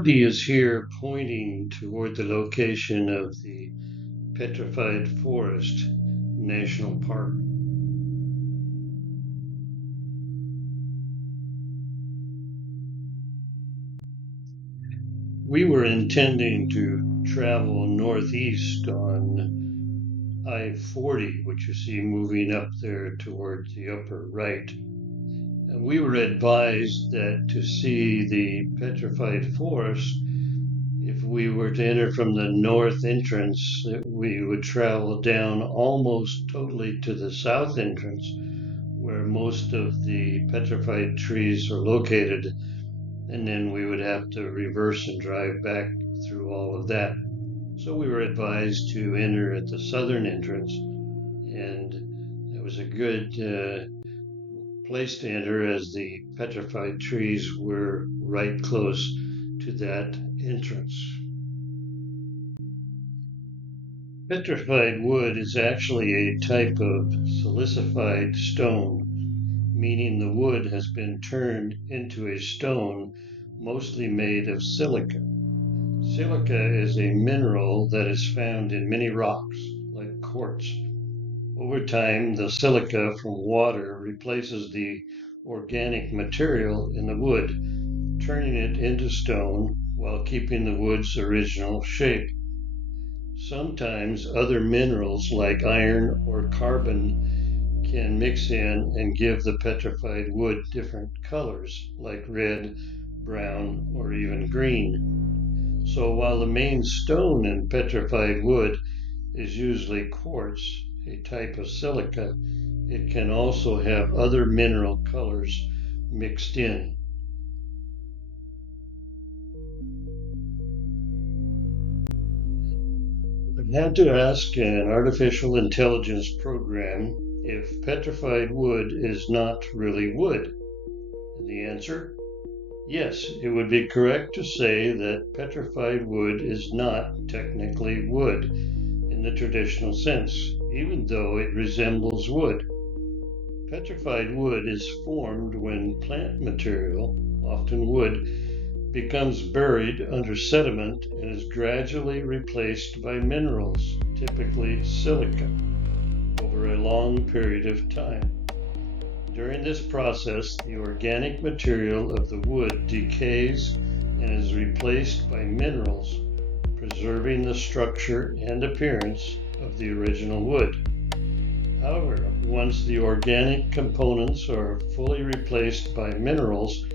Somebody is here pointing toward the location of the Petrified Forest National Park. We were intending to travel northeast on I-40, which you see moving up there towards the upper right. And we were advised that to see the Petrified Forest, if we were to enter from the north entrance, that we would travel down almost totally to the south entrance, where most of the petrified trees are located, and then we would have to reverse and drive back through all of that. So we were advised to enter at the southern entrance, and it was a good place to enter as the petrified trees were right close to that entrance. Petrified wood is actually a type of silicified stone, meaning the wood has been turned into a stone mostly made of silica. Silica is a mineral that is found in many rocks, like quartz. Over time, the silica from water replaces the organic material in the wood, turning it into stone while keeping the wood's original shape. Sometimes other minerals like iron or carbon can mix in and give the petrified wood different colors, like red, brown, or even green. So while the main stone in petrified wood is usually quartz, a type of silica, it can also have other mineral colors mixed in. I've had to ask an artificial intelligence program if petrified wood is not really wood. And the answer, yes, it would be correct to say that petrified wood is not technically wood in the traditional sense, even though it resembles wood. Petrified wood is formed when plant material, often wood, becomes buried under sediment and is gradually replaced by minerals, typically silica, over a long period of time. During this process, the organic material of the wood decays and is replaced by minerals, preserving the structure and appearance of the original wood. However, once the organic components are fully replaced by minerals,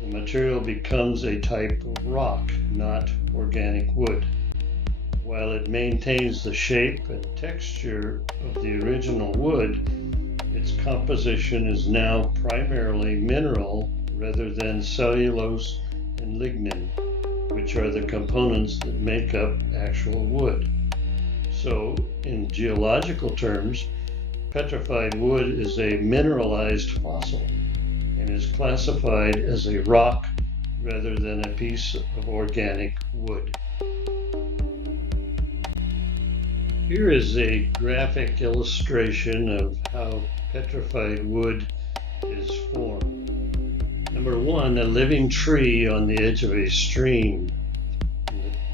the material becomes a type of rock, not organic wood. While it maintains the shape and texture of the original wood, its composition is now primarily mineral rather than cellulose and lignin, which are the components that make up actual wood. So, in geological terms, petrified wood is a mineralized fossil and is classified as a rock rather than a piece of organic wood. Here is a graphic illustration of how petrified wood is formed. Number one, a living tree on the edge of a stream.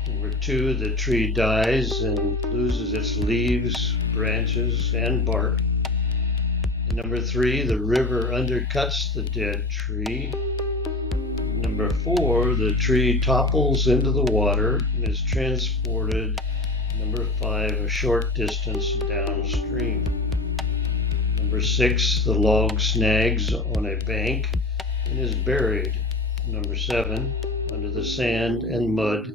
Number two, the tree dies and loses its leaves, branches, and bark. And number three, the river undercuts the dead tree. Number four, the tree topples into the water and is transported. Number five, a short distance downstream. Number six, the log snags on a bank and is buried. Number seven, under the sand and mud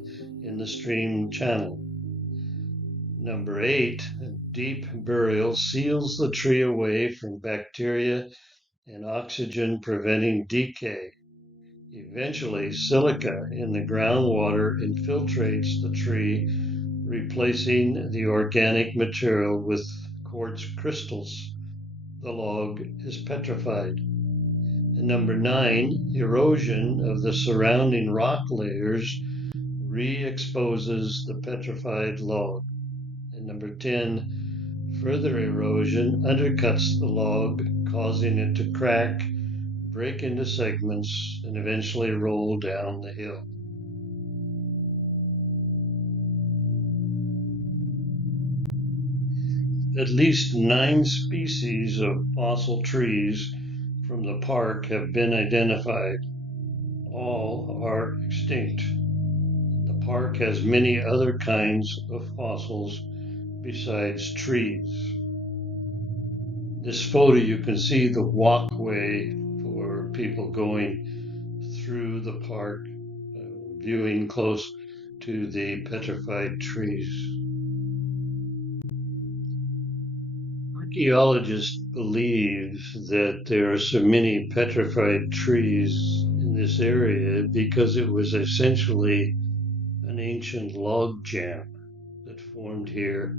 in the stream channel. Number eight, a deep burial seals the tree away from bacteria and oxygen, preventing decay. Eventually, silica in the groundwater infiltrates the tree, replacing the organic material with quartz crystals. The log is petrified. And number nine, erosion of the surrounding rock layers re-exposes the petrified log. And number 10, further erosion undercuts the log, causing it to crack, break into segments, and eventually roll down the hill. At least 9 species of fossil trees from the park have been identified. All are extinct. The park has many other kinds of fossils besides trees. This photo, you can see the walkway for people going through the park, viewing close to the petrified trees. Archaeologists believe that there are so many petrified trees in this area because it was essentially an ancient log jam that formed here,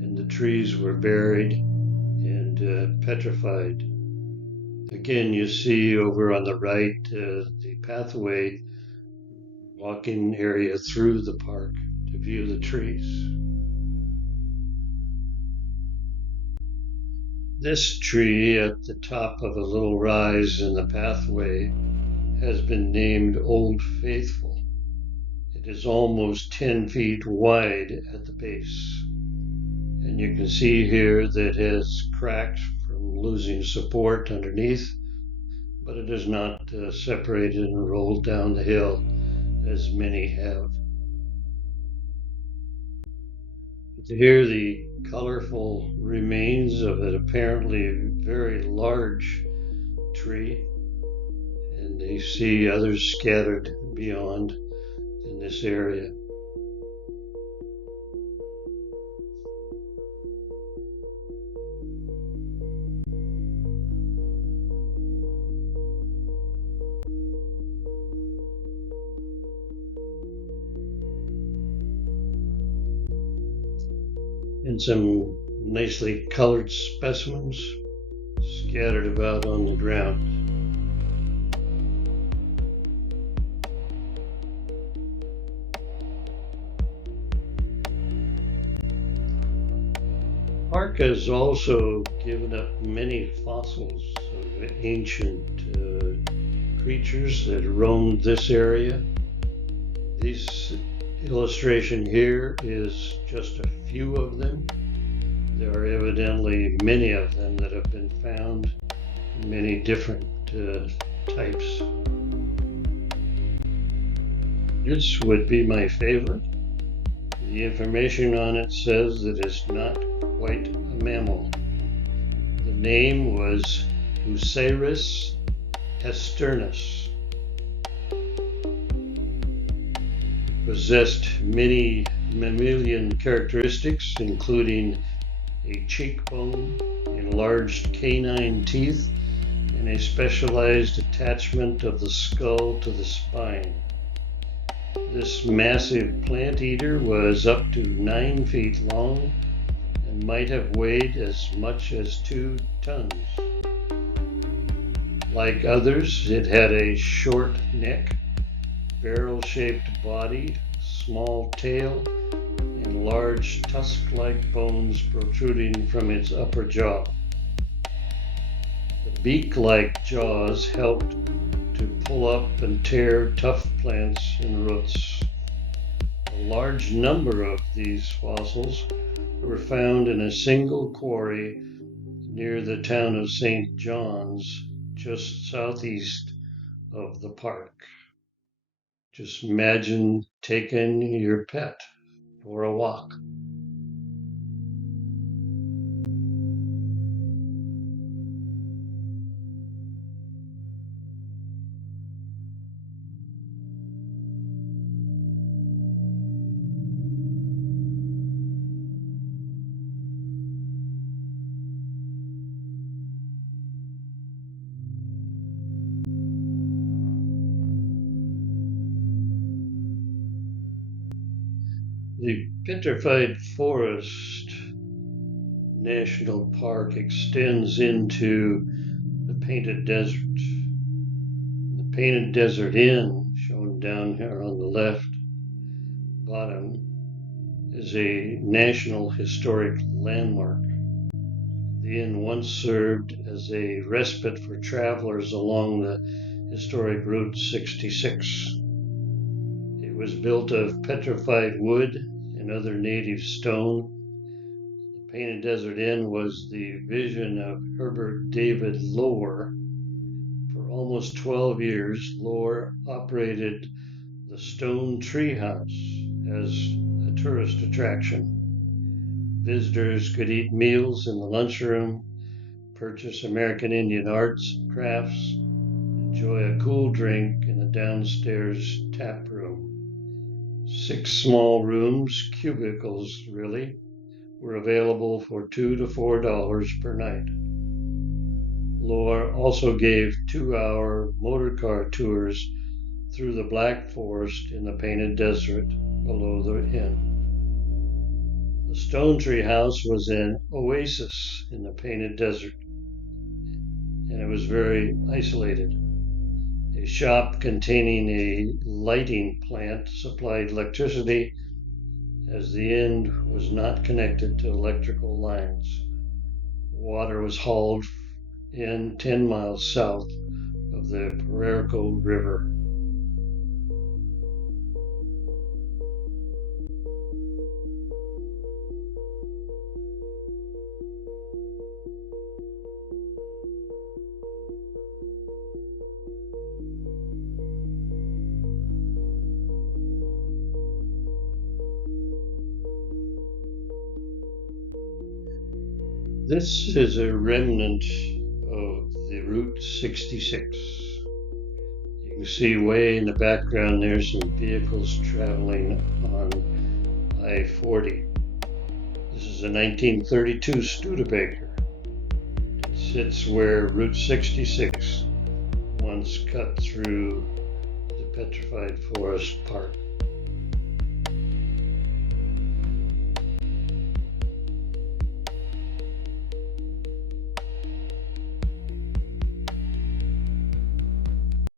and the trees were buried and petrified. Again, you see over on the right the pathway, walking area through the park to view the trees. This tree at the top of a little rise in the pathway has been named Old Faithful. It is almost 10 feet wide at the base. And you can see here that it has cracked from losing support underneath, but it is not separated and rolled down the hill as many have. Here the colorful remains of an apparently very large tree, and you see others scattered beyond in this area. And some nicely colored specimens scattered about on the ground. The park has also given up many fossils of ancient creatures that roamed this area. This illustration here is just a few of them. There are evidently many of them that have been found, many different types. This would be my favorite. The information on it says that it's not quite a mammal. The name was Buceris esternus. Possessed many mammalian characteristics, including a cheekbone, enlarged canine teeth, and a specialized attachment of the skull to the spine. This massive plant eater was up to 9 feet long and might have weighed as much as 2 tons. Like others, it had a short neck, barrel-shaped body, small tail, and large tusk-like bones protruding from its upper jaw. The beak-like jaws helped to pull up and tear tough plants and roots. A large number of these fossils were found in a single quarry near the town of St. John's, just southeast of the park. Just imagine taking your pet for a walk. The Petrified Forest National Park extends into the Painted Desert. The Painted Desert Inn, shown down here on the left bottom, is a National Historic Landmark. The inn once served as a respite for travelers along the historic Route 66. It was built of petrified wood and other native stone. The Painted Desert Inn was the vision of Herbert David Lohr. For almost 12 years, Lohr operated the Stone Tree House as a tourist attraction. Visitors could eat meals in the lunchroom, purchase American Indian arts, crafts, enjoy a cool drink in the downstairs tap room. 6 small rooms, cubicles really, were available for $2 to $4 per night. Lohr also gave 2-hour motorcar tours through the Black Forest in the Painted Desert below the inn. The Stone Tree House was an oasis in the Painted Desert, and it was very isolated. A shop containing a lighting plant supplied electricity, as the inn was not connected to electrical lines. Water was hauled in 10 miles south of the Perico River. This is a remnant of the Route 66. You can see way in the background there's some vehicles traveling on I-40. This is a 1932 Studebaker. It sits where Route 66 once cut through the Petrified Forest Park.